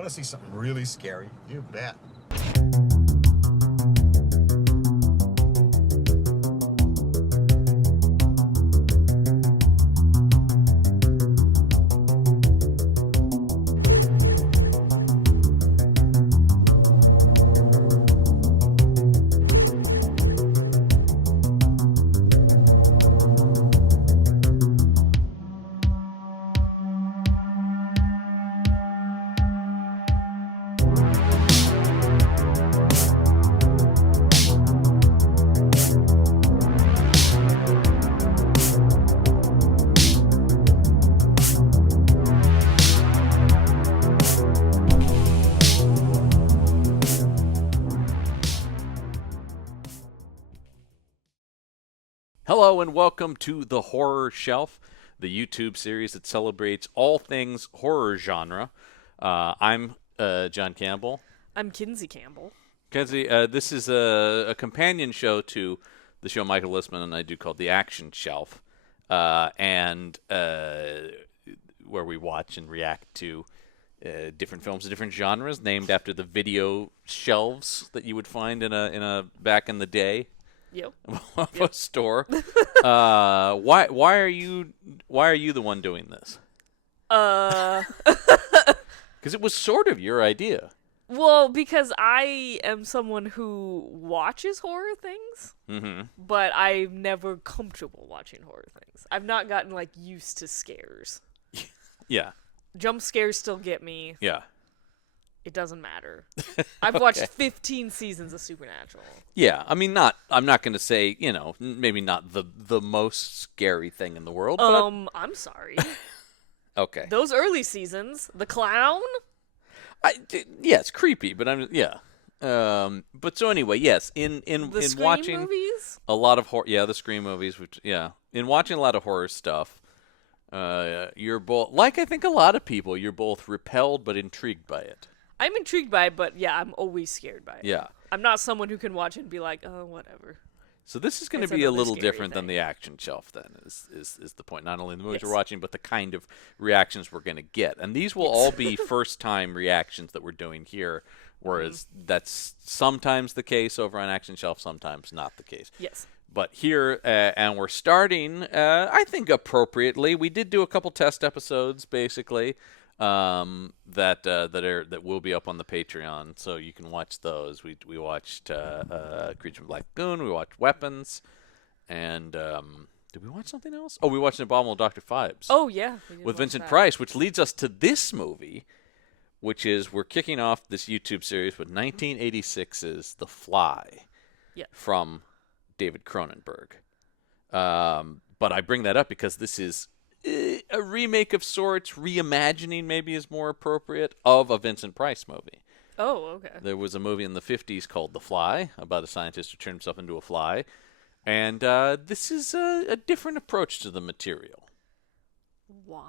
want to see something really scary? You bet. Hello and welcome to The Horror Shelf, the YouTube series that celebrates all things horror genre. I'm John Campbell. I'm Kinsey Campbell. Kinsey, this is a companion show to the show Michael Listman and I do called The Action Shelf, and where we watch and react to different films of different genres named after the video shelves that you would find in a back in the day. Yep. A store. Why are you the one doing this? Because it was sort of your idea. Well, because I am someone who watches horror things, but I'm never comfortable watching horror things. I've not gotten used to scares. Yeah. Jump scares still get me. Yeah. It doesn't matter. I've watched 15 seasons of Supernatural. Yeah, I mean, I'm not going to say, maybe not the most scary thing in the world. But I'm sorry. Okay. Those early seasons, the clown. Yeah, it's creepy, but but so anyway, yes, in Scream watching movies? a lot of horror, the Scream movies, in watching a lot of horror stuff, you're both, like I think a lot of people, you're both repelled but intrigued by it. I'm intrigued by it, but I'm always scared by it. Yeah. I'm not someone who can watch it and be like, oh, whatever. So this is going to be a little different than the action shelf, then, is the point. Not only the movies we're watching, but the kind of reactions we're going to get. And these will all be first-time reactions that we're doing here, whereas that's sometimes the case over on Action Shelf, sometimes not the case. Yes. But here, and we're starting, I think, appropriately. We did do a couple test episodes, basically, that will be up on the Patreon, so you can watch those. We watched Creature from Black Lagoon, we watched Weapons, and did we watch something else? Oh, we watched Abominable Dr. Phibes. Oh, yeah. With Vincent Price, which leads us to this movie, which is, we're kicking off this YouTube series with 1986's The Fly from David Cronenberg. But I bring that up because this is a remake of sorts, reimagining maybe is more appropriate, of a Vincent Price movie. Oh, okay. There was a movie in the 50s called The Fly, about a scientist who turned himself into a fly. And this is a different approach to the material. Why?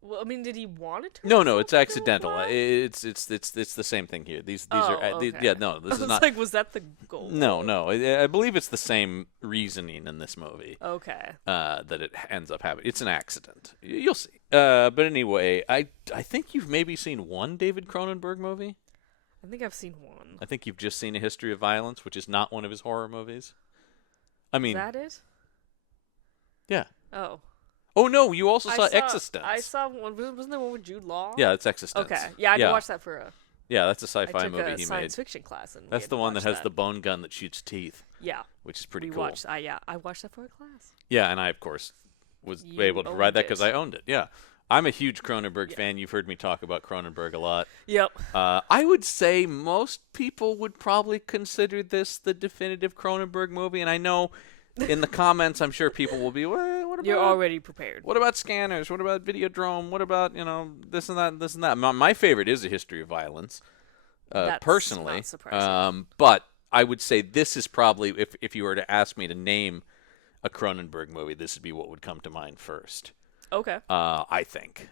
Well, I mean, did he want it to? No, it's accidental. It's the same thing here. These are okay. this is not. Like, was that the goal? No. I believe it's the same reasoning in this movie. Okay. That it ends up happening. It's an accident. You'll see. But anyway, I think you've maybe seen one David Cronenberg movie. I think I've seen one. I think you've just seen A History of Violence, which is not one of his horror movies. I mean, is that it? Yeah. Oh. Oh, no, you also saw Existence. I saw one. Wasn't there one with Jude Law? Yeah, it's Existence. Okay. Yeah, I had to watch that for a... Yeah, that's a sci-fi I took movie a he made. science fiction class. And that's the one that has the bone gun that shoots teeth. Yeah. Which is pretty cool. I watched that for a class. Yeah, and I, of course, was able to provide that because I owned it. Yeah. I'm a huge Cronenberg fan. You've heard me talk about Cronenberg a lot. Yep. I would say most people would probably consider this the definitive Cronenberg movie, and I know... in the comments, I'm sure people will be, well, what about... You're already prepared. What about Scanners? What about Videodrome? What about, this and that, this and that? My favorite is A History of Violence, personally. Not surprising. But I would say this is probably, if you were to ask me to name a Cronenberg movie, this would be what would come to mind first. Okay. I think.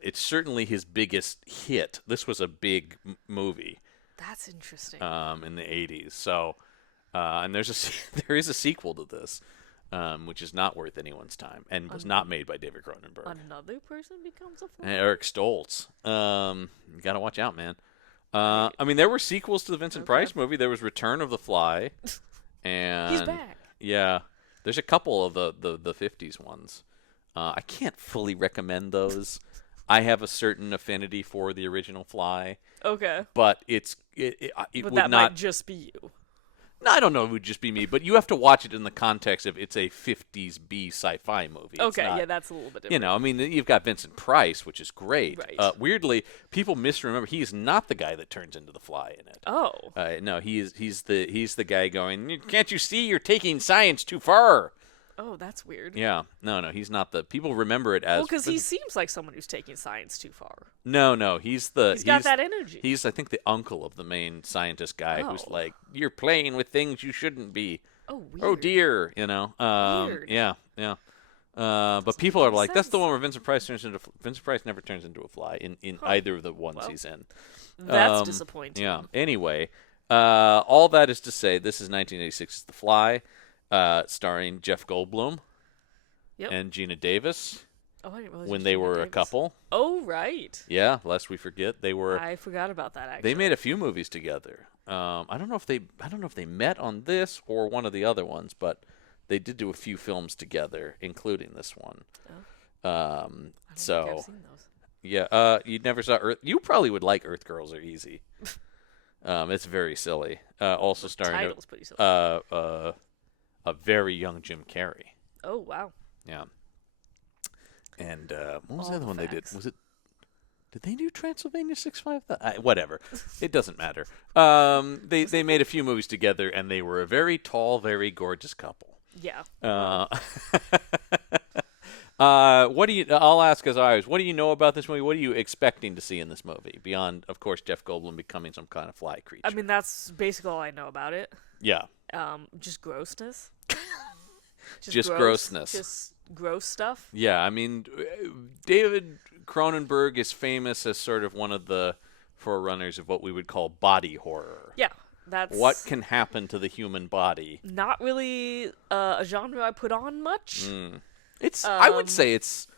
It's certainly his biggest hit. This was a big movie. That's interesting. In the 80s. So... and there is a sequel to this, which is not worth anyone's time and was not made by David Cronenberg. Another person becomes a fly? And Eric Stoltz. You got to watch out, man. I mean, there were sequels to the Vincent Price movie. There was Return of the Fly. And he's back. Yeah. There's a couple of the 50s ones. I can't fully recommend those. I have a certain affinity for the original Fly. Okay. But it but would that not might just be you. No, I don't know. It would just be me, but you have to watch it in the context of it's a 50s B sci-fi movie. Okay, yeah, that's a little bit different. You know, I mean, you've got Vincent Price, which is great. Right. Weirdly, people misremember he is not the guy that turns into the Fly in it. Oh. No, he's the guy going, "Can't you see you're taking science too far?" Oh, that's weird. Yeah. No, he's not the... People remember it as... Well, because he seems like someone who's taking science too far. No, he's got that energy. He's, I think, the uncle of the main scientist guy who's like, "You're playing with things you shouldn't be." Oh, weird. Oh, dear, you know. Weird. Yeah. But people are like, that's the one where Vincent Price turns into... Vincent Price never turns into a fly in either of the ones he's in. That's disappointing. Yeah. Anyway, all that is to say, this is 1986's The Fly. Starring Jeff Goldblum and Gina Davis. Oh, I didn't realize when they were a couple. Oh, right. Yeah, lest we forget, they were. I forgot about that. Actually, they made a few movies together. I don't know if they met on this or one of the other ones, but they did do a few films together, including this one. Oh. I don't think I've seen those. Yeah. You never saw Earth. You probably would like Earth Girls Are Easy. It's very silly. Also starring title's pretty silly. A very young Jim Carrey. Oh, wow. Yeah. And what was the other one they did? Did they do Transylvania 655? Whatever. It doesn't matter. They made a few movies together, and they were a very tall, very gorgeous couple. Yeah. I'll ask as always, what do you know about this movie? What are you expecting to see in this movie? Beyond, of course, Jeff Goldblum becoming some kind of fly creature. I mean, that's basically all I know about it. Yeah. Just grossness. Just grossness. Just gross stuff. Yeah, I mean, David Cronenberg is famous as sort of one of the forerunners of what we would call body horror. Yeah, that's... What can happen to the human body? Not really a genre I put on much. It's. I would say it's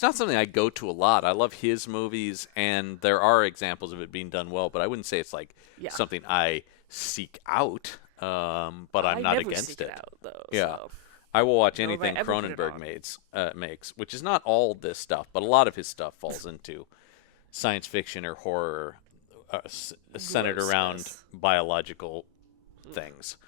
not something I go to a lot. I love his movies, and there are examples of it being done well, but I wouldn't say it's like something I seek out. But I'm not against it. Out, though, yeah, so. I will watch anything Cronenberg makes, which is not all this stuff, but a lot of his stuff falls into science fiction or horror centered around biological things.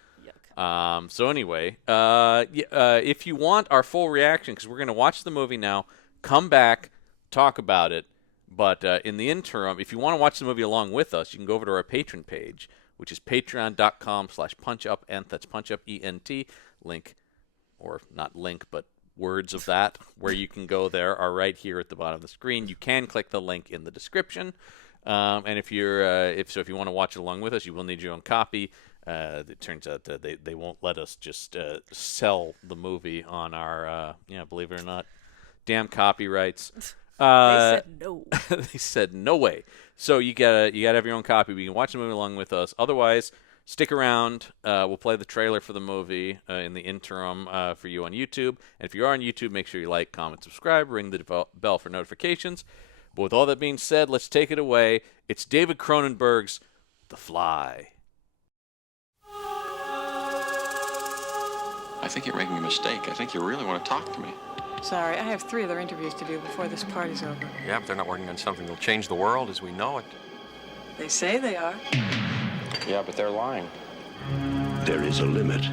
So anyway, if you want our full reaction, because we're going to watch the movie now, come back, talk about it. But in the interim, if you want to watch the movie along with us, you can go over to our Patreon page, which is patreon.com/punchupent. That's punchupent. Link, or not link, but words of that, where you can go there are right here at the bottom of the screen. You can click the link in the description. And if you want to watch it along with us, you will need your own copy. It turns out they won't let us just sell the movie on our, believe it or not, damn copyrights. They said no. They said no way. So you gotta have your own copy. You can watch the movie along with us. Otherwise, stick around. We'll play the trailer for the movie in the interim for you on YouTube. And if you are on YouTube, make sure you like, comment, subscribe, ring the bell for notifications. But with all that being said, let's take it away. It's David Cronenberg's The Fly. I think you're making a mistake. I think you really want to talk to me. Sorry, I have 3 other interviews to do before this party's over. Yeah, but they're not working on something that'll change the world as we know it. They say they are. Yeah, but they're lying. There is a limit,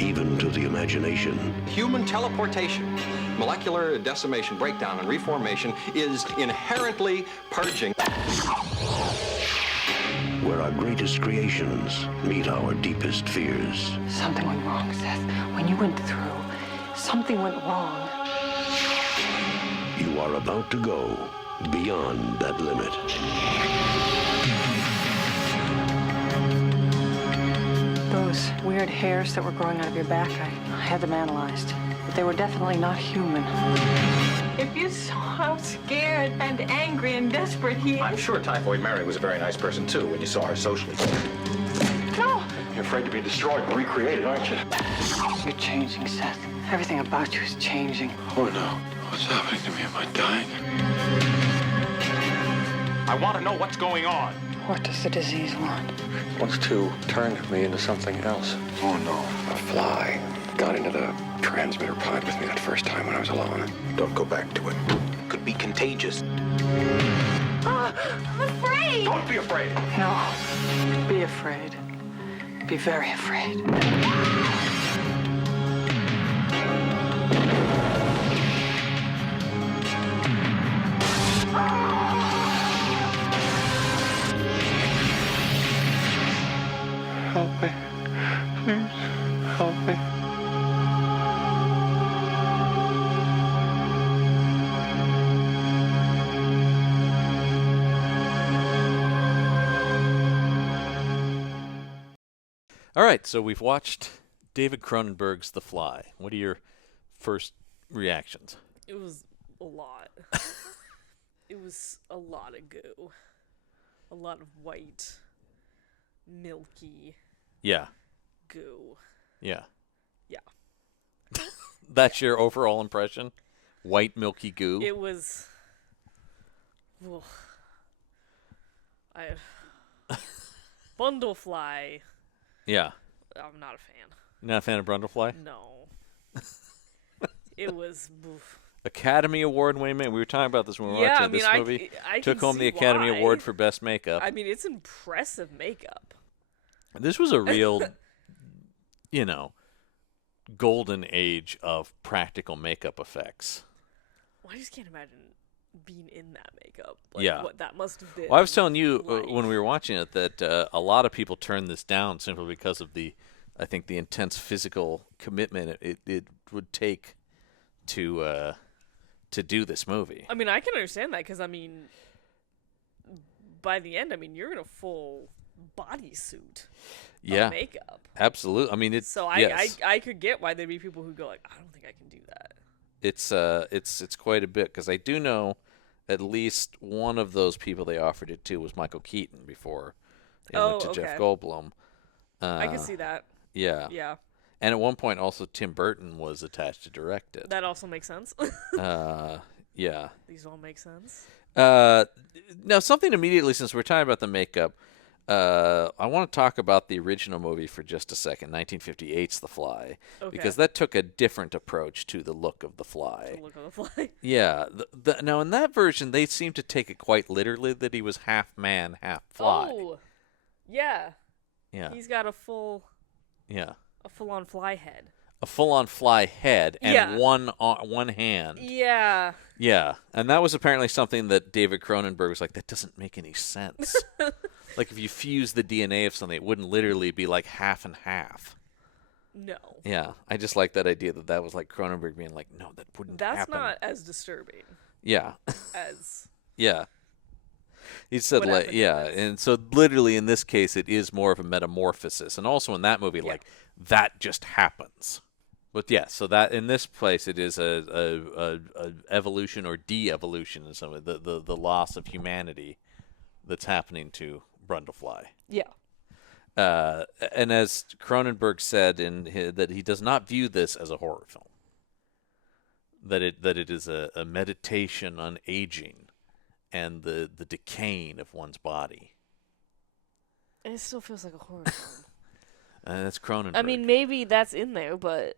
even to the imagination. Human teleportation, molecular decimation, breakdown, and reformation is inherently purging. Where our greatest creations meet our deepest fears. Something went wrong, Seth. When you went through, something went wrong. You are about to go beyond that limit. Those weird hairs that were growing out of your back, I had them analyzed. But they were definitely not human. If you saw how scared and angry and desperate he is. I'm sure Typhoid Mary was a very nice person, too, when you saw her socially. You're afraid to be destroyed and recreated, aren't you? You're changing, Seth. Everything about you is changing. Oh no. What's happening to me? Am I dying? I want to know what's going on. What does the disease want? It wants to turn me into something else. Oh no. A fly got into the transmitter pod with me that first time when I was alone. Don't go back to it. Could be contagious. I'm afraid. Don't be afraid. No. Be afraid. Be very afraid. Help me. Please, help me. All right, so we've watched David Cronenberg's The Fly. What are your first reactions? It was a lot. It was a lot of goo. A lot of white, milky Yeah. goo. Yeah. Yeah. That's your overall impression? White milky goo? It was. Ugh. Bundlefly. Yeah. I'm not a fan. Not a fan of Brundlefly? No. It was. Oof. Academy Award winning man. We were talking about this when we were Yeah, watching I mean, this movie. I Took can home the see Academy why. Award for Best Makeup. I mean, it's impressive makeup. This was a real, golden age of practical makeup effects. Well, I just can't imagine being in that makeup. Yeah. What that must have been. Well, I was telling you like. when we were watching it that a lot of people turned this down simply because of the intense physical commitment it would take to do this movie. I mean, I can understand that because, I mean, by the end, you're in a full bodysuit of makeup. Absolutely. I mean, it's So I could get why there'd be people who go like, I don't think I can do that. It's quite a bit because I do know at least one of those people they offered it to was Michael Keaton before it went to Jeff Goldblum. I can see that. Yeah. Yeah. And at one point, also, Tim Burton was attached to direct it. That also makes sense. Yeah. These all make sense. Now, something immediately, since we're talking about the makeup, I want to talk about the original movie for just a second, 1958's The Fly, because that took a different approach to the look of The Fly. The look of the fly. Yeah. Now, in that version, they seem to take it quite literally that he was half man, half fly. Oh, yeah. Yeah. He's got a full-on fly head. A full-on fly head and Yeah. one hand. Yeah. Yeah, and that was apparently something that David Cronenberg was like, that doesn't make any sense. Like, if you fuse the DNA of something, it wouldn't literally be like half and half. No. Yeah, I just like that idea that was like Cronenberg being like, no, that wouldn't happen. That's not as disturbing Yeah. as Yeah. He said, what like, happened in yeah, this. and so literally in this case, it is more of a metamorphosis. And also in that movie, like, that just happens. But yeah, so that in this place, it is a evolution or de-evolution in some way, the loss of humanity that's happening to Brundlefly. Yeah. And as Cronenberg said that he does not view this as a horror film. That it is a meditation on aging and the decaying of one's body. And it still feels like a horror film. That's Cronenberg. I mean, maybe that's in there, but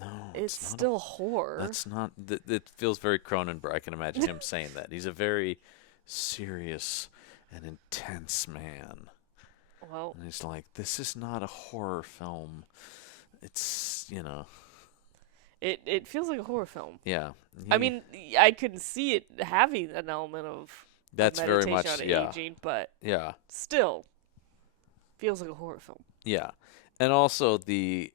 no, it's still horror. That's not. It feels very Cronenberg. I can imagine him saying that. He's a very serious and intense man. Well, and he's like, this is not a horror film. It's, It feels like a horror film. Yeah. I mean, I could see it having an element of that's very much meditation on aging, but still feels like a horror film. Yeah. And also this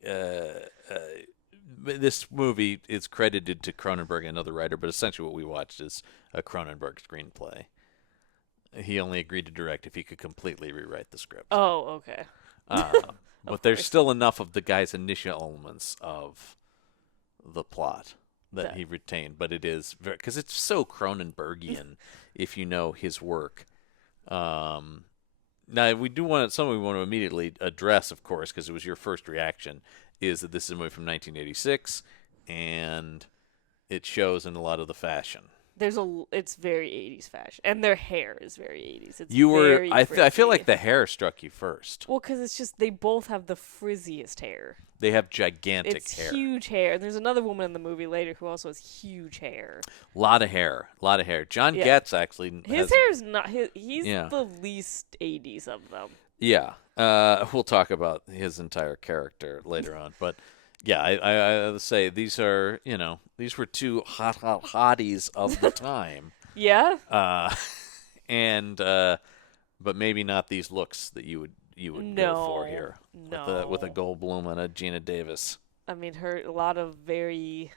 movie is credited to Cronenberg and another writer, but essentially what we watched is a Cronenberg screenplay. He only agreed to direct if he could completely rewrite the script. Oh, okay. But there's still enough of the guy's initial elements of the plot that he retained. But it is very, because it's so Cronenbergian if you know his work. Now, something we want to immediately address, of course, because it was your first reaction, is that this is a movie from 1986, and it shows in a lot of the fashion. It's very 80s fashion, and their hair is very 80s. It's I feel like the hair struck you first. Well, because it's just they both have the frizziest hair. They have gigantic it's hair. It's huge hair. And there's another woman in the movie later who also has huge hair. A lot of hair. John Getz actually. His hair is not. He's the least 80s of them. Yeah. We'll talk about his entire character later on, but. Yeah, I would say these were two hot hotties of the time. Yeah. But maybe not these looks that you would go for here. No. With a Goldblum and a Gina Davis. I mean, a lot of very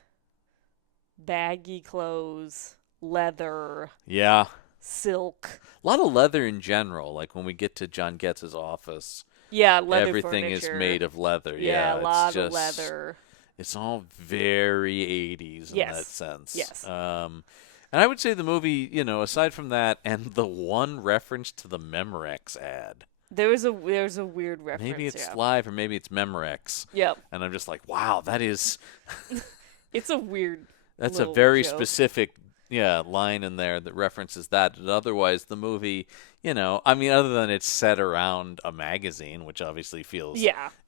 baggy clothes, leather. Yeah. Silk. A lot of leather in general. Like when we get to John Getz's office. Yeah, leather everything furniture. is made of leather. Yeah, a lot of leather. It's all very 80s in that sense. Yes. And I would say the movie, aside from that and the one reference to the Memorex ad. There's a weird reference. Maybe it's live or maybe it's Memorex. Yep. And I'm just like, wow, that is. It's a weird. That's a very specific line in there that references that. And otherwise, the movie, other than it's set around a magazine, which obviously feels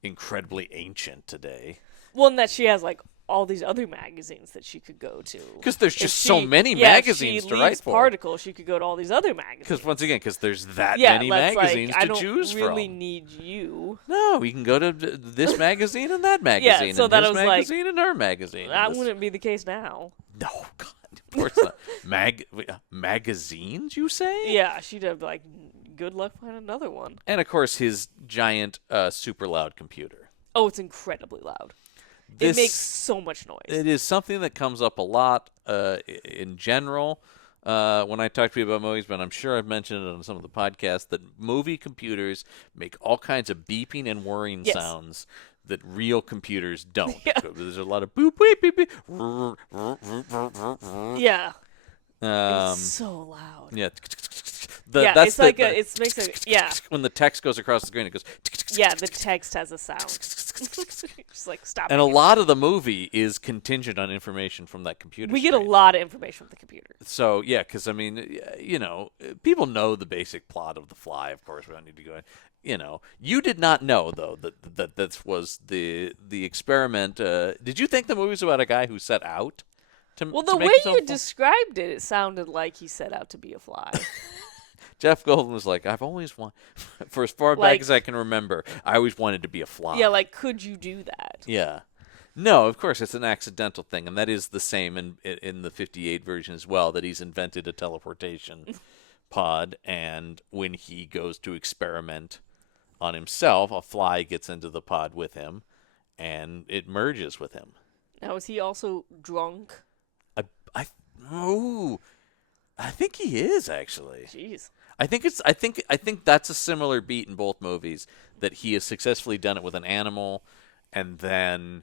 incredibly ancient today. Well, and that she has all these other magazines that she could go to. Because there's just so many magazines to write for. Particle, she could go to all these other magazines. Because there's that many magazines to choose from. I don't really need you. No, we can go to this magazine and that magazine. Yeah, so and that this was magazine and our magazine. That wouldn't be the case now. No, God. Of course not. Magazines, you say? Yeah, she'd have good luck finding another one. And of course, his giant, super loud computer. Oh, it's incredibly loud. It makes so much noise. It is something that comes up a lot in general when I talk to people about movies, but I'm sure I've mentioned it on some of the podcasts that movie computers make all kinds of beeping and whirring sounds that real computers don't. Yeah. There's a lot of boop, beep, beep, beep. Yeah. It's so loud. Yeah. It's it makes a when the text goes across the screen, it goes. Yeah, the text has a sound. Just stop. And a lot of the movie is contingent on information from that computer. We get a lot of information from the computer. So yeah, because people know the basic plot of The Fly. Of course, we don't need to go in. You did not know though that was the experiment. Did you think the movie was about a guy who set out? Well, the way you described it, it sounded like he set out to be a fly. Jeff Goldblum was like, I've always wanted, for as far back as I can remember, I always wanted to be a fly. Yeah, could you do that? Yeah. No, of course, it's an accidental thing, and that is the same in the 58 version as well, that he's invented a teleportation pod, and when he goes to experiment on himself, a fly gets into the pod with him, and it merges with him. Now, is he also drunk? I think he is actually. Jeez. I think that's a similar beat in both movies, that he has successfully done it with an animal, and then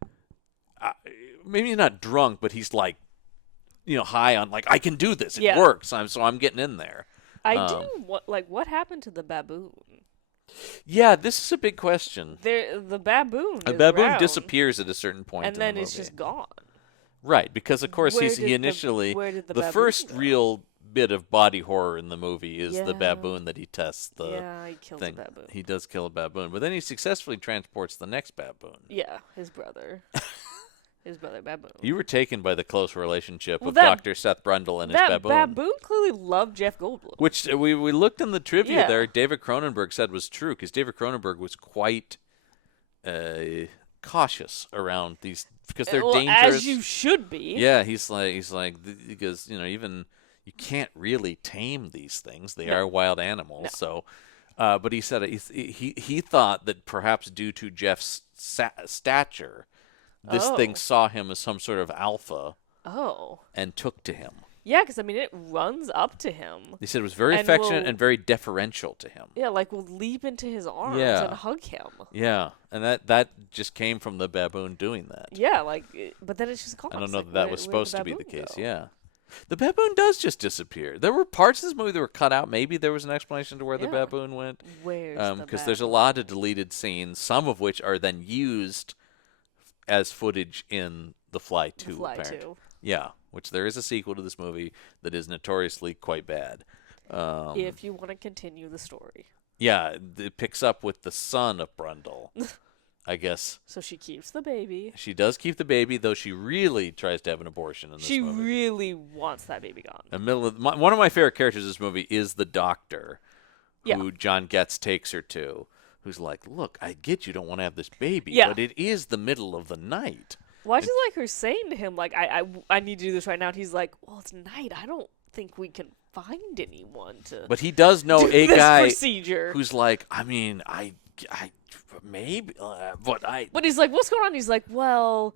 maybe not drunk, but he's high on I can do this. It works. So I'm getting in there. What happened to the baboon? Yeah, this is a big question. The baboon. A baboon disappears at a certain point, and then it's just gone. Right, because of course where he initially where did the first go? Real bit of body horror in the movie is the baboon that he tests the he kills thing. A baboon. He does kill a baboon, but then he successfully transports the next baboon. Yeah, his brother. His brother baboon. You were taken by the close relationship of Dr. Seth Brundle and his baboon. That baboon clearly loved Jeff Goldblum. Which we looked in the trivia there. David Cronenberg said was true, because David Cronenberg was quite cautious around these, because they're dangerous. As you should be. Yeah, he's like because even you can't really tame these things. They are wild animals. No. So, but he said he thought that perhaps due to Jeff's stature, this thing saw him as some sort of alpha. Oh. And took to him. Yeah, because it runs up to him. He said it was very affectionate and very deferential to him. Yeah, will leap into his arms and hug him. Yeah, and that just came from the baboon doing that. Yeah, but then it's just gone. I don't know that was supposed to be the case. Yeah. The baboon does just disappear. There were parts of this movie that were cut out. Maybe there was an explanation to where the baboon went. Where's the because there's a lot of deleted scenes, some of which are then used as footage in The Fly 2. The Fly 2. Yeah, which there is a sequel to this movie that is notoriously quite bad. If you want to continue the story. Yeah, it picks up with the son of Brundle, I guess. So she keeps the baby. She does keep the baby, though she really tries to have an abortion in this movie. She really wants that baby gone. One of my favorite characters in this movie is the doctor, who John Getz takes her to, who's like, look, I get you don't want to have this baby, but it is the middle of the night. Why she's like her saying to him, like, I need to do this right now, and he's like, well, it's night. I don't think we can find anyone to. But he does know a guy procedure. Who's like, I mean, I maybe, But he's like, what's going on? He's like, well,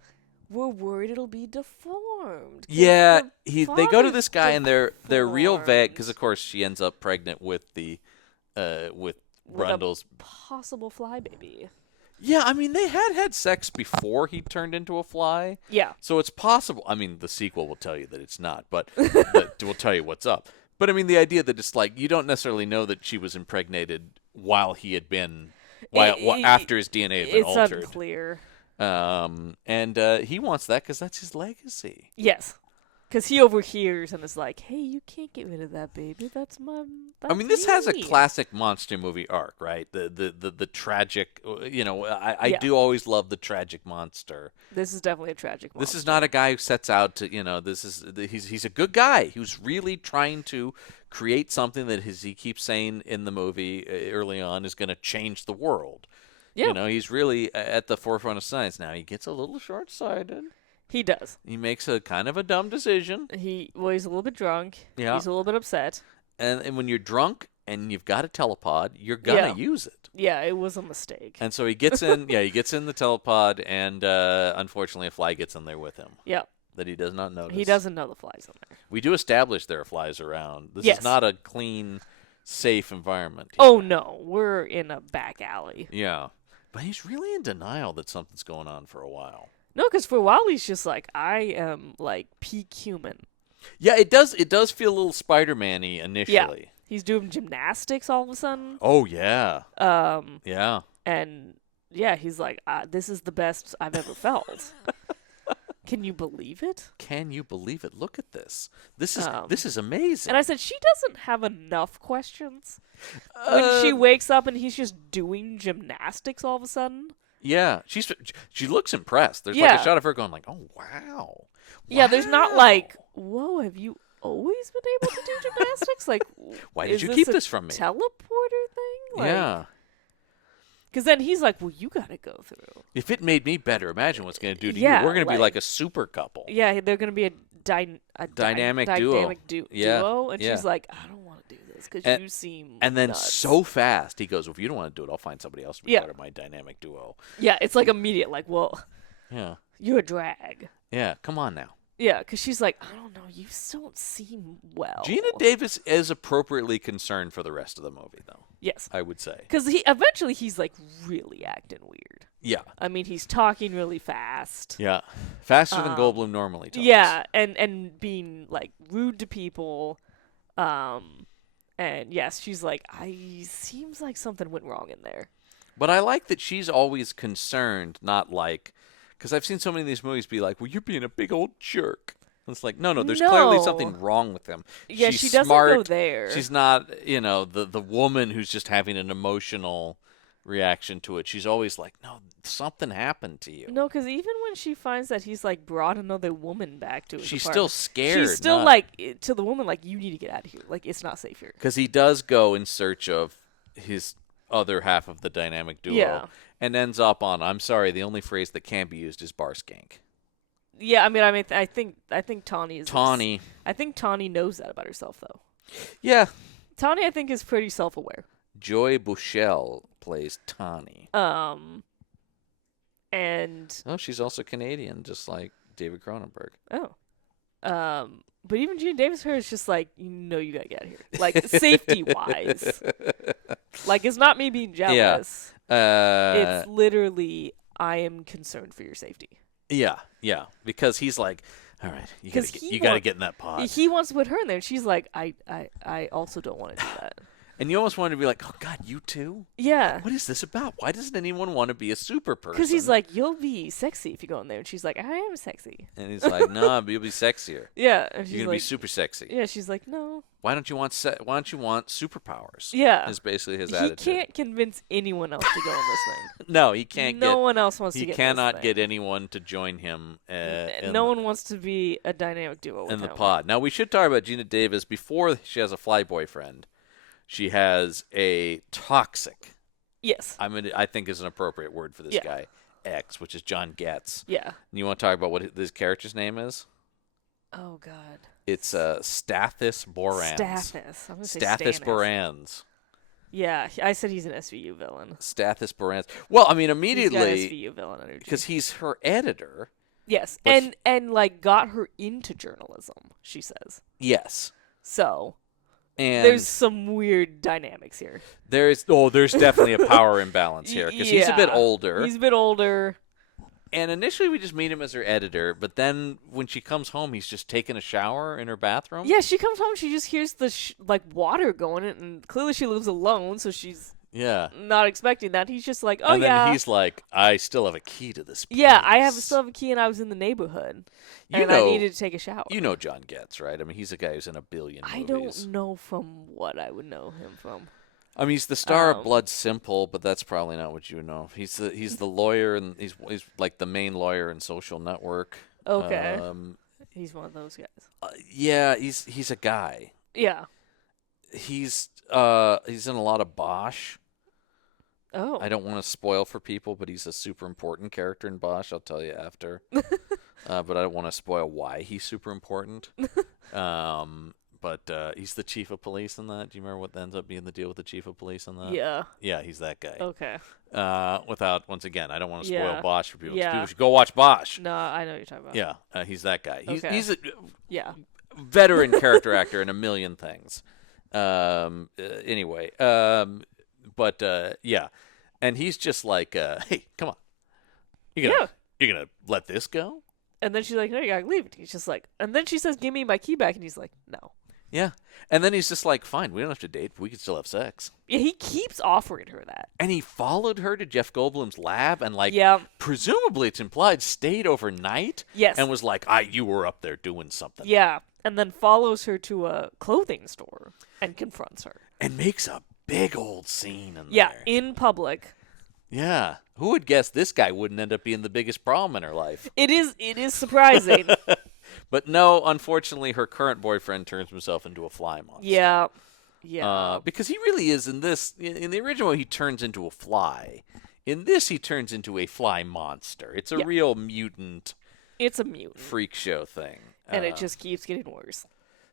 we're worried it'll be deformed. Yeah, they go to this guy and they're real vague because of course she ends up pregnant with the with Brundle's possible fly baby. Yeah, I mean they had sex before he turned into a fly. Yeah. So it's possible. I mean, the sequel will tell you that it's not, but we'll tell you what's up. But I mean, the idea that it's like you don't necessarily know that she was impregnated while he had been after his DNA had been altered. It's unclear. And he wants that because that's his legacy. Yes. Because he overhears and is like, hey, you can't get rid of that baby. That's I mean, this has a classic monster movie arc, right? The tragic, I do always love the tragic monster. This is definitely a tragic monster. This is not a guy who sets out to, he's a good guy who's really trying to create something that he keeps saying in the movie early on is going to change the world. Yeah. He's really at the forefront of science. Now, he gets a little short-sighted. He does. He makes a kind of a dumb decision. He's a little bit drunk. Yeah. He's a little bit upset. And when you're drunk and you've got a telepod, you're going to use it. Yeah, it was a mistake. And so he gets in, he gets in the telepod, and unfortunately a fly gets in there with him. Yeah. That he does not notice. He doesn't know the fly's in there. We do establish there are flies around. This is not a clean, safe environment here. Oh, no. We're in a back alley. Yeah. But he's really in denial that something's going on for a while. No, because for a while he's just like, I am like peak human. Yeah, it does feel a little Spider-Man-y initially. Yeah. He's doing gymnastics all of a sudden. Oh, yeah. Yeah. And, yeah, he's like, this is the best I've ever felt. Can you believe it? Can you believe it? Look at this. This is amazing. And I said, she doesn't have enough questions. When she wakes up and he's just doing gymnastics all of a sudden. Yeah, she looks impressed. There's like a shot of her going like, "Oh wow." Yeah, there's not like, "Whoa, have you always been able to do gymnastics?" Like, why did you keep this from me? Teleporter thing? Like, yeah. Because then he's like, "Well, you got to go through." If it made me better, imagine what's going to do to you. We're going to be like a super couple. Yeah, they're going to be a dynamic duo. Duo, and she's like, "I don't want to do this because you seem." And then nuts. so fast he goes, well, "If you don't want to do it, I'll find somebody else to be part of my dynamic duo." Yeah, it's like immediate. Like, well, yeah, you're a drag. Yeah, come on now. Yeah, because she's like, I don't know, you don't seem well. Gina Davis is appropriately concerned for the rest of the movie, though. Yes, I would say because eventually he's like really acting weird. Yeah, I mean he's talking really fast. Yeah, faster than Goldblum normally talks. Yeah, and being like rude to people. And yes, she's like, seems like something went wrong in there. But I like that she's always concerned, not like, because I've seen so many of these movies be like, well, you're being a big old jerk. And it's like, no, there's clearly something wrong with him. Yeah, she's she doesn't smart. go there. She's not, the woman who's just having an emotional reaction to it. She's always like, no, something happened to you. No, because even when she finds that he's like brought another woman back to his she's apartment, still scared. She's still like to the woman like, you need to get out of here. Like, it's not safe here. Because he does go in search of his other half of the dynamic duo, and ends up on, I'm sorry, the only phrase that can be used is bar skank. Yeah, I mean, I think Tawny is. Tawny. I think Tawny knows that about herself, though. Yeah. Tawny, I think, is pretty self-aware. Joy Bushell plays Tawny. And she's also Canadian, just like David Cronenberg. But even Gina Davis, her is just like, you gotta get out of here. Like, safety-wise. Like, it's not me being jealous. Yeah. It's literally, I am concerned for your safety. Yeah, because he's like, all right, you got to get in that pod. He wants to put her in there, and she's like, I also don't want to do that. And you almost want to be like, oh, God, you too? Yeah. What is this about? Why doesn't anyone want to be a super person? Because he's like, you'll be sexy if you go in there. And she's like, I am sexy. And he's like, no, but you'll be sexier. Yeah. And she's You're like, going to be super sexy. Yeah, she's like, no. Why don't you want superpowers? Yeah. Is basically his attitude. He can't convince anyone else to go in this thing. No, he can't No one else wants to get He in cannot this get thing. anyone to join him. No one wants to be a dynamic duo with in the him. pod. Now, we should talk about Gina Davis. Before she has a fly boyfriend, she has a toxic. Yes. I think is an appropriate word for this guy. Ex, which is John Getz. Yeah. And you want to talk about what his character's name is? Oh, God. It's Stathis Borans. Stathis. I'm going to say Stathis Stannis. Borans. Yeah, I said he's an SVU villain. Stathis Borans. Well, I mean, immediately. He's got SVU villain energy. Because he's her editor. Yes, and like got her into journalism, she says. Yes. So, and there's some weird dynamics here. There's definitely a power imbalance here because he's a bit older. He's a bit older. And initially we just meet him as her editor, but then when she comes home, he's just taking a shower in her bathroom. Yeah, she comes home, she just hears the water going, and clearly she lives alone, so she's not expecting that. He's just like, oh, and then he's like, I still have a key to this place. Yeah, I still have a key, and I was in the neighborhood, and I needed to take a shower. You know John Getz, right? I mean, he's a guy who's in a billion movies. I don't know from what I would know him from. I mean, he's the star of Blood Simple, but that's probably not what you know. He's the lawyer, and he's like the main lawyer in Social Network. Okay. He's one of those guys. Yeah, he's a guy. Yeah. He's in a lot of Bosch. Oh. I don't want to spoil for people, but he's a super important character in Bosch. I'll tell you after. But I don't want to spoil why he's super important. But he's the chief of police in that. Do you remember what ends up being the deal with the chief of police in that? Yeah. Yeah, he's that guy. Okay. Without, once again, I don't want to spoil Bosch for people. Yeah. People should go watch Bosch. No, I know what you're talking about. Yeah, he's that guy. He's a veteran character actor in a million things. Anyway, yeah. And he's just like, hey, come on. You're gonna let this go? And then she's like, no, you gotta leave. He's just like, and then she says, give me my key back. And he's like, no. Yeah. And then he's just like, fine, we don't have to date. We can still have sex. Yeah, he keeps offering her that. And he followed her to Jeff Goldblum's lab and, presumably it's implied, stayed overnight. Yes. And was like, you were up there doing something. Yeah. And then follows her to a clothing store and confronts her. And makes a big old scene in there. Yeah, in public. Yeah. Who would guess this guy wouldn't end up being the biggest problem in her life? It is surprising. But no, unfortunately, her current boyfriend turns himself into a fly monster. Yeah. Yeah. Because he really is in this. In the original, he turns into a fly. In this, he turns into a fly monster. It's a real mutant. It's a mutant freak show thing, and it just keeps getting worse.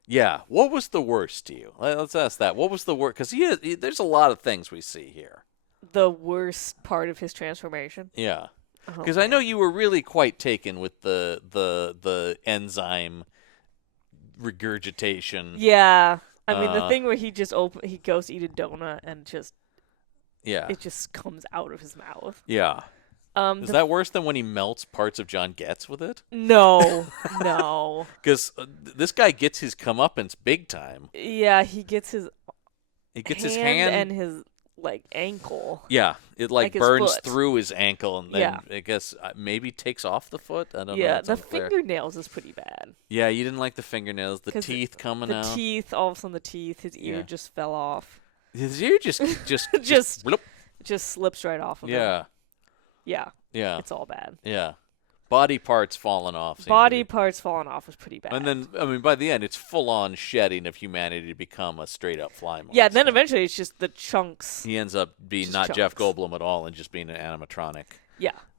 Yeah. What was the worst to you? Let's ask that. What was the worst? Because there's a lot of things we see here. The worst part of his transformation. Yeah. Because I know you were really quite taken with the enzyme regurgitation. Yeah, I mean the thing where he goes to eat a donut and it just comes out of his mouth. Yeah. Is that worse than when he melts parts of John Getz with it? No, no. Because this guy gets his comeuppance big time. Yeah, he gets his hand and his ankle. Yeah, it burns through his ankle and then I guess maybe takes off the foot. I don't know. Yeah, the fingernails is pretty bad. Yeah, you didn't like the fingernails, the teeth coming out. The teeth, all of a sudden the teeth, his ear just fell off. His ear just slips right off of him. Yeah. Yeah. It's all bad. Yeah. Body parts falling off. Body parts falling off was pretty bad. And then, I mean, by the end, it's full-on shedding of humanity to become a straight-up fly monster. Yeah, then eventually it's just the chunks. He ends up being not Jeff Goldblum at all and just being an animatronic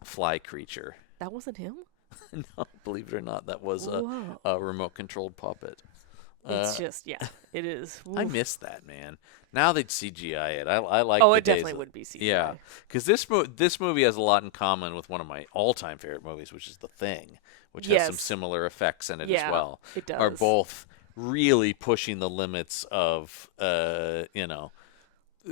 fly creature. That wasn't him? No, believe it or not, that was a remote-controlled puppet. It's it is. Oof. I miss that, man. Now they'd CGI it. I like. Oh, it definitely would be CGI. Yeah, because this movie has a lot in common with one of my all-time favorite movies, which is The Thing, which has some similar effects in it as well. It does. Are both really pushing the limits of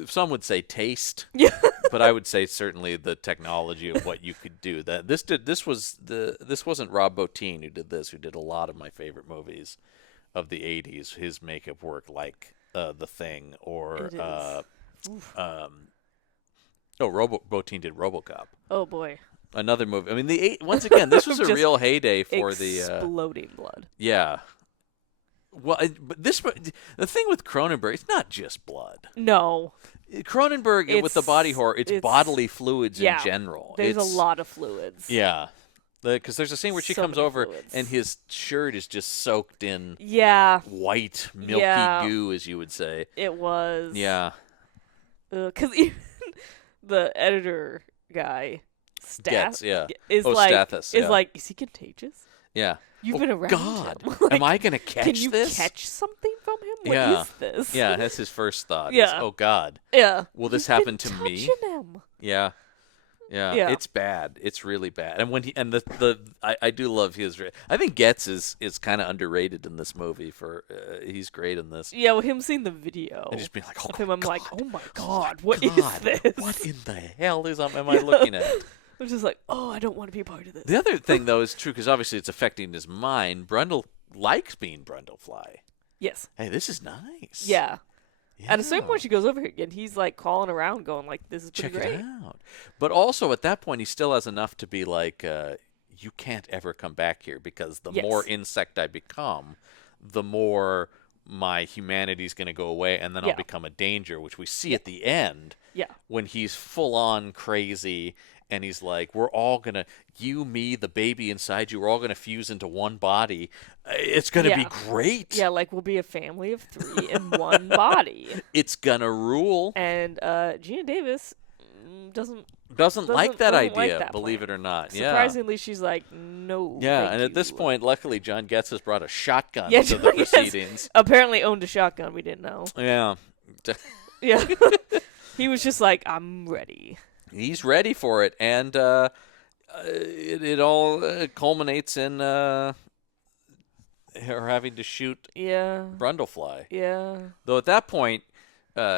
some would say taste. Yeah. But I would say certainly the technology of what you could do. That this wasn't Rob Bottin who did this, who did a lot of my favorite movies of the 80s. His makeup work, like The Thing, or Bottin did RoboCop. Oh boy. Another movie. I mean, once again, this was a real heyday for exploding blood. Yeah. Well, but the thing with Cronenberg, it's not just blood. No. Cronenberg with the body horror, it's bodily fluids in general. There's a lot of fluids. Yeah. Because there's a scene where she comes over fluids. and his shirt is just soaked in white, milky goo, as you would say. It was. Yeah. Because even the editor guy, Stathis, is like, is he contagious? Yeah. You've been around God. him. Like, am I going to catch this? Can you catch something from him? What is this? Yeah, that's his first thought. Yeah. Is, oh, God. Yeah. Will this happen to me? Him. Yeah. Yeah. It's bad. It's really bad. And when I do love his. I think Getz is kind of underrated in this movie. He's great in this. Yeah, well, him seeing the video. And just being like, oh, him, I'm God. like, oh my God, what is this? What in the hell am I looking at? I'm just like, oh, I don't want to be a part of this. The other thing, though, is true because obviously it's affecting his mind. Brundle likes being Brundlefly. Yes. Hey, this is nice. Yeah. At a certain point, she goes over here and he's like calling around, going like, "This is pretty great." Check it out. But also at that point, he still has enough to be like, "You can't ever come back here because the more insect I become, the more my humanity's going to go away, and then I'll become a danger," which we see at the end. Yeah. When he's full on crazy. And he's like, we're all going to, you, me, the baby inside you, we're all going to fuse into one body. It's going to be great. Yeah, like we'll be a family of 3 in one body. It's going to rule. And Gina Davis doesn't like that idea, like that believe plan. it or not. Surprisingly, she's like, no. Yeah, and at this point, luckily, John Getz has brought a shotgun to the proceedings. Apparently owned a shotgun. We didn't know. Yeah. Yeah. He was just like, I'm ready. He's ready for it, and it all culminates in her having to shoot Brundlefly. Yeah. Though at that point,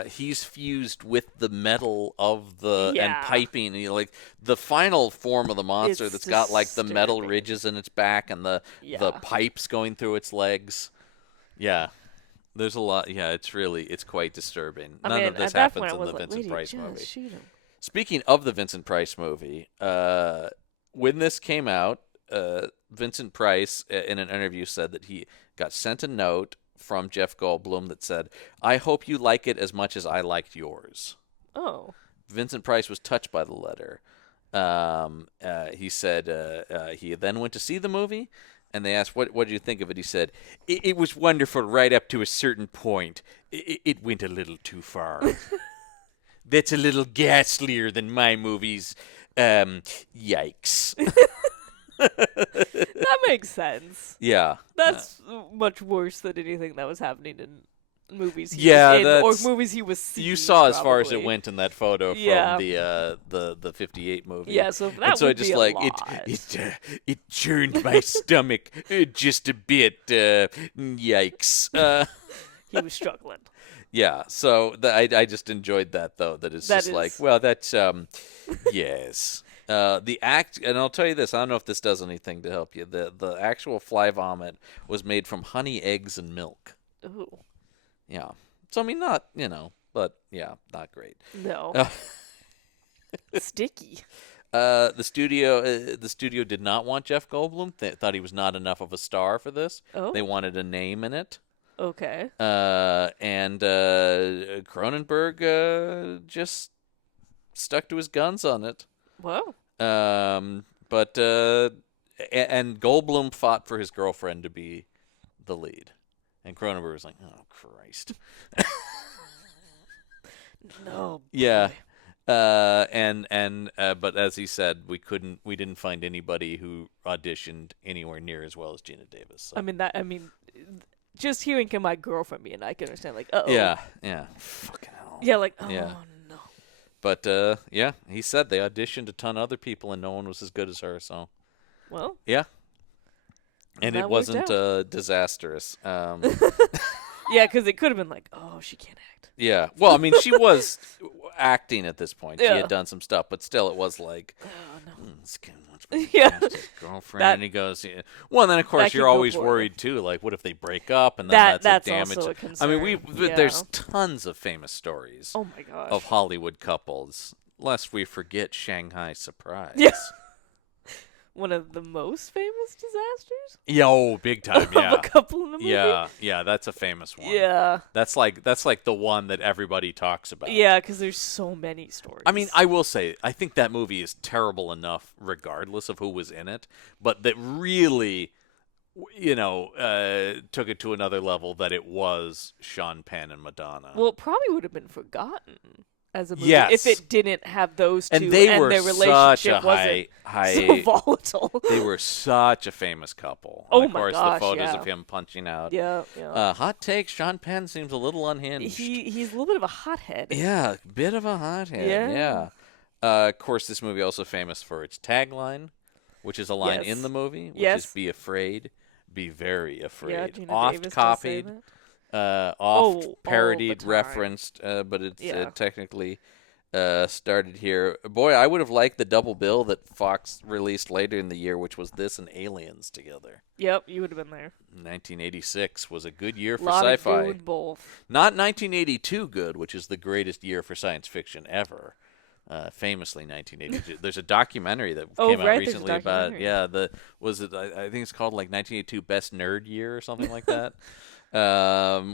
he's fused with the metal of the and piping, and like the final form of the monster that's got like the metal ridges in its back and the pipes going through its legs. Yeah. There's a lot. Yeah, it's quite disturbing. None of this happens in the Vincent Price movie. Shoot him. Speaking of the Vincent Price movie, when this came out, Vincent Price, in an interview, said that he got sent a note from Jeff Goldblum that said, "I hope you like it as much as I liked yours." Oh. Vincent Price was touched by the letter. He said he then went to see the movie, and they asked, what did you think of it? He said, it was wonderful right up to a certain point. It went a little too far. That's a little ghastlier than my movies. Yikes. That makes sense. Yeah. That's much worse than anything that was happening in movies he was in, or movies he was seeing. You saw as far as it went in that photo from the 58 movie. Yeah, so that so would just be like a lot. It churned my stomach just a bit. Yikes. He was struggling. Yeah, so I just enjoyed that, though, that it's just like, well, that's, yes. The act, and I'll tell you this, I don't know if this does anything to help you. The actual fly vomit was made from honey, eggs, and milk. Ooh. Yeah. So, I mean, not, but, yeah, not great. No. Sticky. The studio did not want Jeff Goldblum. They thought he was not enough of a star for this. Oh. They wanted a name in it. Okay. And Cronenberg just stuck to his guns on it. Whoa. But and Goldblum fought for his girlfriend to be the lead, and Cronenberg was like, "Oh Christ." No. Yeah. But as he said, we didn't find anybody who auditioned anywhere near as well as Gina Davis. So. I mean, just hearing "Can my girlfriend be?" and I can understand, like, uh-oh. Yeah. Fucking hell. Yeah, like, oh, yeah. no. But, yeah, he said they auditioned a ton of other people, and no one was as good as her, so. Well. Yeah. And it wasn't disastrous. Yeah, because it could have been like, oh, she can't act. Yeah. Well, I mean, she was acting at this point. She Yeah. had done some stuff, but still, it was like, Oh, no. this kid wants my Yeah. fantastic girlfriend. That- And he goes, yeah. Well, and then, of course, that you're could go always poorly. worried, too. Like, what if they break up? And then That's a damage. also a I mean, concern. there's Yeah. tons of famous stories Oh, my gosh. of Hollywood couples, lest we forget Shanghai Surprise. Yeah. One of the most famous disasters Yo, big time, yeah. of a couple in a movie. Yeah, that's a famous one. Yeah. That's like the one that everybody talks about. Yeah, because there's so many stories. I mean, I will say, I think that movie is terrible enough, regardless of who was in it, but that really, took it to another level. That it was Sean Penn and Madonna. Well, it probably would have been forgotten as a movie Yes. if it didn't have those two, and they were their such relationship a wasn't high. so volatile. They were such a famous couple. Oh and of my course, gosh, the photos yeah. of him punching out. Yeah, yeah. Hot take: Sean Penn seems a little unhinged. He's a little bit of a hothead. Yeah, bit of a hothead. Yeah. Of course, this movie also famous for its tagline, which is a line Yes. in the movie, which Yes. is "Be afraid, be very afraid." Yeah, Gina Oft Davis does copied, say oft all the parodied, time. referenced, but it's Yeah. technically started here. Boy, I would have liked the double bill that Fox released later in the year, which was this and Aliens together. Yep, you would have been there. 1986 was a good year for Lot sci-fi. of doing both. Not 1982 good, which is the greatest year for science fiction ever. Famously 1982. There's a documentary that Oh, came out right, there's a recently about documentary. I think it's called like 1982 Best Nerd Year or something like that.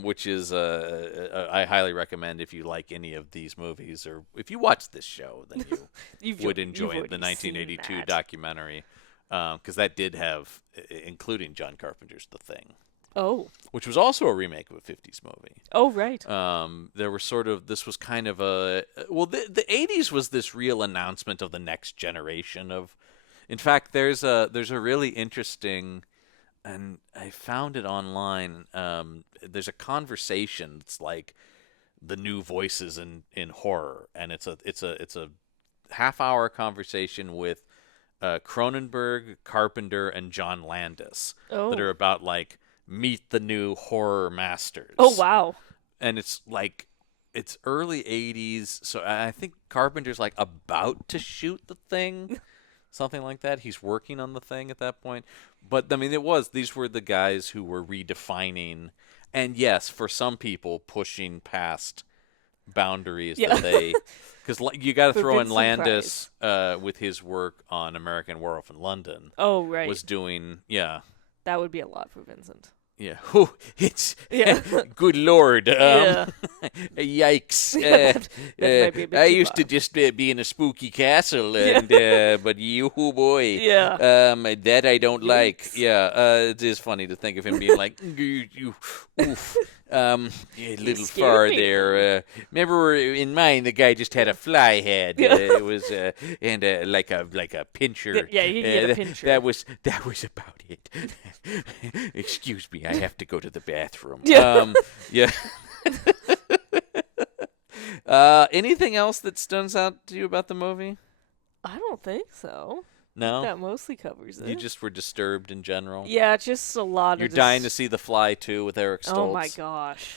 Which is I highly recommend if you like any of these movies, or if you watch this show, then you would enjoy you've the already seen 1982 that. documentary, because that did have, including John Carpenter's The Thing, Oh. which was also a remake of a 50s movie. Oh, right. There were this was kind of the 80s was this real announcement of the next generation of. In fact, there's a really interesting, and I found it online. There's a conversation. It's like the new voices in horror, and it's a half-hour conversation with Cronenberg, Carpenter, and John Landis that are about like meet the new horror masters. Oh, wow. And it's like it's early 80s, so I think Carpenter's like about to shoot The Thing. Something like that. He's working on The Thing at that point. But, I mean, these were the guys who were redefining, and yes, for some people, pushing past boundaries that they, because you got to For throw in Vincent Landis with his work on American Werewolf in London. Oh, right. Was doing, yeah. That would be a lot for Vincent. Yeah. Oh, it's Yeah. good Lord. Yeah. Yikes. That might be a bit I too used to far. just be in a spooky castle, and but you, oh boy. Yeah. That I don't like. Yikes. Yeah. It is funny to think of him being like, oof. Yeah, a little scared far me. there. Remember in mine, the guy just had a fly head. It was and like a pincher. Yeah, he had a pincher. That was about it. Excuse me, I have to go to the bathroom. Yeah. Yeah. Anything else that stands out to you about the movie? I don't think so. No. That mostly covers it. You just were disturbed in general. Yeah, just a lot You're of dying to see The Fly 2 with Eric Stoltz. Oh, my gosh.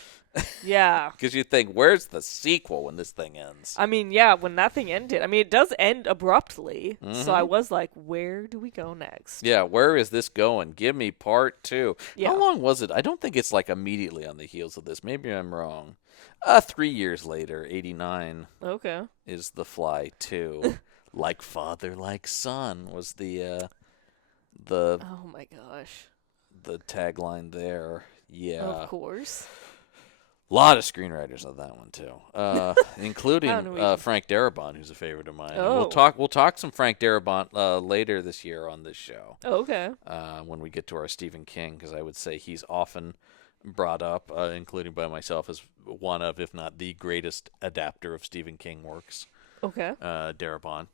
Yeah. Because you think, where's the sequel when this thing ends? I mean, yeah, when that thing ended. I mean, it does end abruptly. So I Mhm. was like, where do we go next? Yeah, where is this going? Give me part 2. Yeah. How long was it? I don't think it's like immediately on the heels of this. Maybe I'm wrong. 3 years later, 89, Okay. is The Fly 2. Like Father, Like Son was the Oh, my gosh. the tagline there. Yeah. Of course. A lot of screenwriters on that one too, including How do we- Frank Darabont, who's a favorite of mine. And Oh. We'll talk some Frank Darabont later this year on this show. Okay. When we get to our Stephen King, because I would say he's often brought up, including by myself, as one of, if not the greatest adapter of Stephen King works. Okay. Darabont,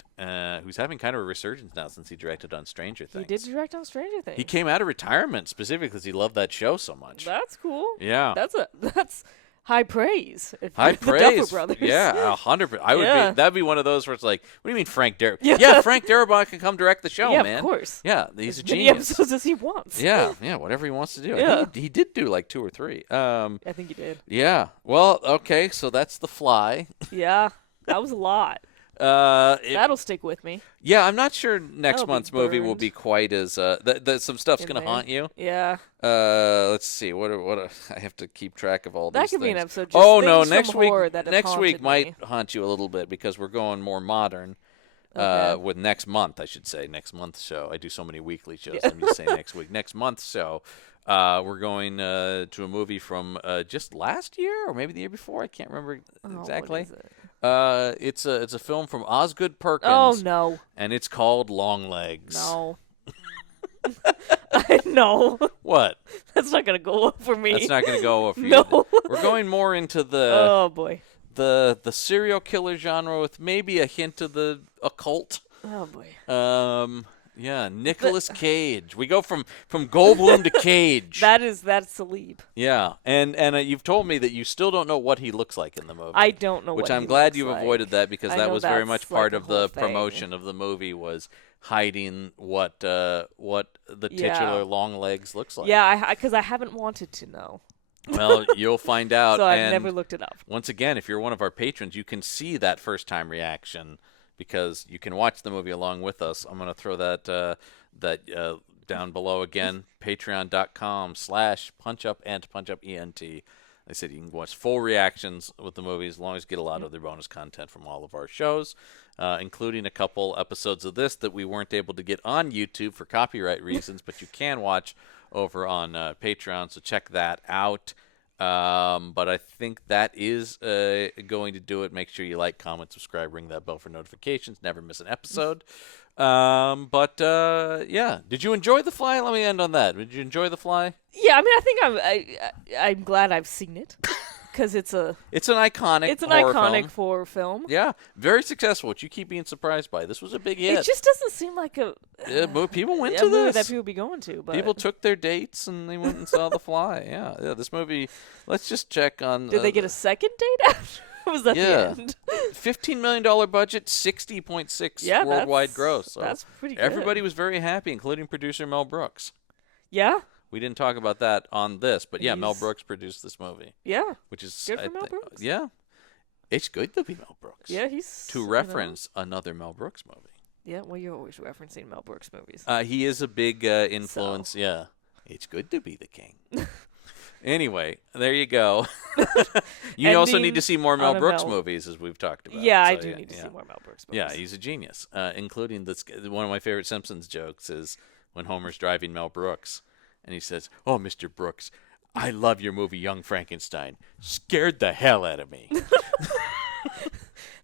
who's having kind of a resurgence now since he directed on Stranger Things. He did direct on Stranger Things. He came out of retirement specifically because he loved that show so much. That's cool. Yeah. That's high praise. If High you're praise. The Duffer Brothers. Yeah, 100%. I would Yeah. be. That'd be one of those where it's like, what do you mean Frank Darabont? Yeah, Frank Darabont can come direct the show, Yeah, man. of course. Yeah, he's a As many genius. episodes as he wants. Yeah, whatever he wants to do. Yeah. He did do like 2 or 3. I think he did. Yeah. Well, okay, so that's The Fly. Yeah, that was a lot. That'll That'll stick with me. Yeah, I'm not sure next That'll be month's movie will burned. be quite as some stuff's In gonna there. haunt you. Yeah. Let's see. I have to keep track of all That these could be things. an episode just Oh no, things next from week. horror that have Next week haunted might me. haunt you a little bit because we're going more modern. Okay. With next month, I should say next month's show. I do so many weekly shows. I'm just saying next week. Next month's show, we're going to a movie from just last year or maybe the year before. I can't remember exactly. What is it? It's a film from Osgood Perkins. Oh no. And it's called Long Legs. No. I know. What? That's not gonna go over me. That's not going to go over you. No. We're going more into Oh boy. the serial killer genre with maybe a hint of the occult. Oh boy. Yeah, Nicolas Cage. We go from Goldblum to Cage. That's the leap. Yeah, and you've told me that you still don't know what he looks like in the movie. I don't know which what I'm he glad looks you've like. avoided that because I that know was very that's much like part a of the whole thing. promotion of the movie was hiding what the Yeah. titular Long Legs looks like. Yeah, because I haven't wanted to know. Well, you'll find out. So I've and never looked it up. Once again, if you're one of our patrons, you can see that first time reaction because you can watch the movie along with us. I'm going to throw that down below again, patreon.com/punchup and punchupent. Like I said, you can watch full reactions with the movie as long as you get a lot of their bonus content from all of our shows, including a couple episodes of this that we weren't able to get on YouTube for copyright reasons, but you can watch over on Patreon, so check that out. But I think that is going to do it. Make sure you like, comment, subscribe, ring that bell for notifications. Never miss an episode. Yeah. Did you enjoy The Fly? Let me end on that. Did you enjoy The Fly? Yeah, I mean, I think I'm glad I've seen it because it's an iconic iconic film. horror film. Yeah, very successful, which you keep being surprised by. This was a big hit. It just doesn't seem like a people went a to movie this. that people be going to. But People took their dates and they went and saw The Fly. Yeah, this movie. Let's just check on. Did they get a second date after? Was that the end? $15 million budget, 60.6 worldwide gross. So that's pretty good. Everybody was very happy, including producer Mel Brooks. Yeah. We didn't talk about that on this, but yeah, Mel He's- Brooks produced this movie. Yeah. Which is Good for Mel Brooks. Yeah, it's good to be Mel Brooks. Yeah, he's to reference another Mel Brooks movie. Yeah, well, you're always referencing Mel Brooks movies. He is a big influence. So. Yeah, it's good to be the king. Anyway, there you go. You also need to see more Mel Brooks movies, as we've talked about. Yeah, I do need to see more Mel Brooks movies. Yeah, he's a genius. Including this. One of my favorite Simpsons jokes is when Homer's driving Mel Brooks, and he says, "Oh, Mr. Brooks, I love your movie Young Frankenstein. Scared the hell out of me."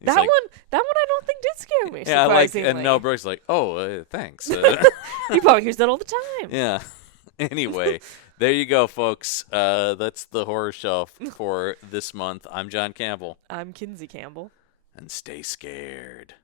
That one I don't think did scare me. Yeah, surprisingly. and Mel Brooks is like, "Oh, thanks." He probably hears that all the time. Yeah. Anyway, there you go, folks. That's the horror shelf for this month. I'm John Campbell. I'm Kinsey Campbell. And stay scared.